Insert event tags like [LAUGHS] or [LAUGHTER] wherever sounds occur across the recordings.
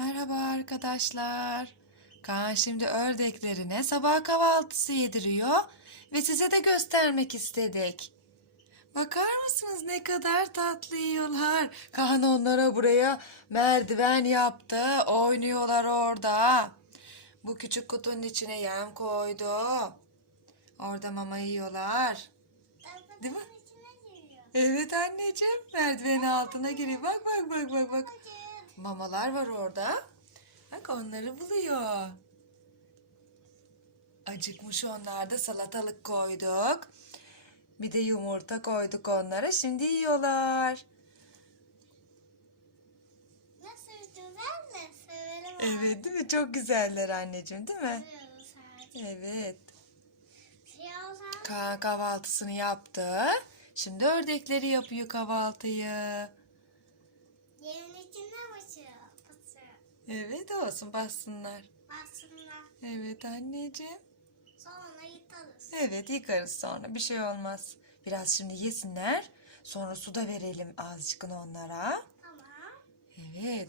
Merhaba arkadaşlar. Kaan şimdi ördeklerine sabah kahvaltısı yediriyor ve size de göstermek istedik. Bakar mısınız ne kadar tatlı yiyorlar. Kaan onlara buraya merdiven yaptı. Oynuyorlar orada. Bu küçük kutunun içine yem koydu. Orada mama yiyorlar. Değil mi? Evet anneciğim. Merdivenin altına giriyor. Bak bak bak bak bak. Mamalar var orada. Bak onları buluyor. Acıkmış onlar da salatalık koyduk. Bir de yumurta koyduk onlara. Şimdi yiyorlar. Nasıl güzel mi? Severim. Evet değil mi? Çok güzeller anneciğim değil mi? Evet. Kaan kahvaltısını yaptı. Şimdi ördekleri yapıyor kahvaltıyı. Basıyor. Evet olsun bassınlar. Aslında Evet anneciğim. sonra yıkarız. Evet yıkarız sonra bir şey olmaz. Biraz şimdi yesinler. Sonra su da verelim azıcık onlara. Tamam. Evet.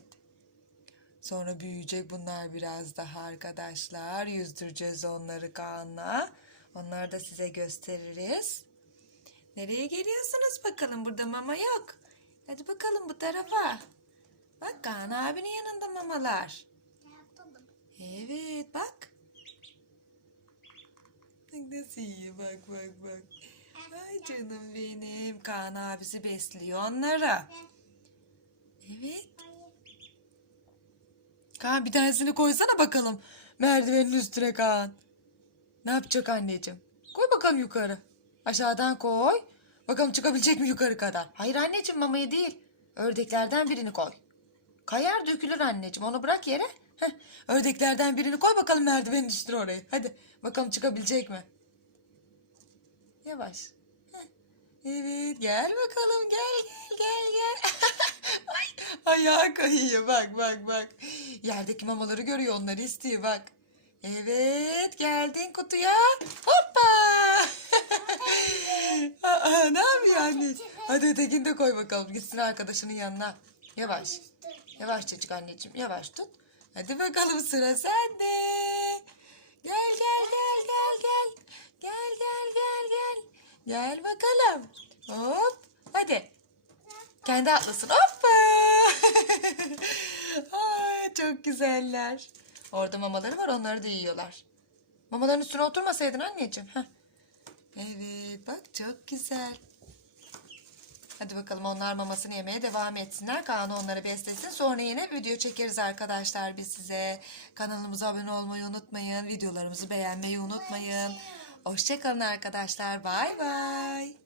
Sonra büyüyecek bunlar biraz daha arkadaşlar. Yüzdüreceğiz onları Kaan'la. Onları da size gösteririz. Nereye geliyorsunuz bakalım? Burada mama yok. Hadi bakalım bu tarafa. Bak Kaan abinin yanında mamalar. Evet bak. Nasıl iyi bak bak bak. Ay canım benim. Kaan abisi besliyor onlara. Evet. Kaan bir tanesini koysana bakalım. Merdivenin üstüne Kaan. Ne yapacak anneciğim? Koy bakalım yukarı. Aşağıdan koy. Bakalım çıkabilecek mi yukarı kadar? Hayır anneciğim mamayı değil. Ördeklerden birini koy. Kayar dökülür anneciğim. Onu bırak yere. Heh, ördeklerden birini koy bakalım merdivenin üstüne oraya. Hadi bakalım çıkabilecek mi? Yavaş. Heh. Evet gel bakalım gel gel gel gel. [LAUGHS] Ay, ayağı kayıyor bak bak bak. Yerdeki mamaları görüyor onları istiyor bak. Evet geldin kutuya. Hoppa. [LAUGHS] Aa, ne yapıyor anne? Hadi ötekini de koy bakalım gitsin arkadaşının yanına. Yavaş. Yavaşça çık anneciğim yavaş tut. Hadi bakalım sıra sende. Gel gel gel gel gel. Gel gel gel gel. Gel bakalım. Hop. Hadi. Kendi atlasın. Hoppa. [LAUGHS] Ay, çok güzeller. Orada mamaları var onları da yiyorlar. Mamaların üstüne oturmasaydın anneciğim. Heh. Evet bak çok güzel. Hadi bakalım onlar mamasını yemeye devam etsinler. Kaan onları beslesin. Sonra yine video çekeriz arkadaşlar biz size. Kanalımıza abone olmayı unutmayın. Videolarımızı beğenmeyi unutmayın. Hoşçakalın arkadaşlar. Bay bay.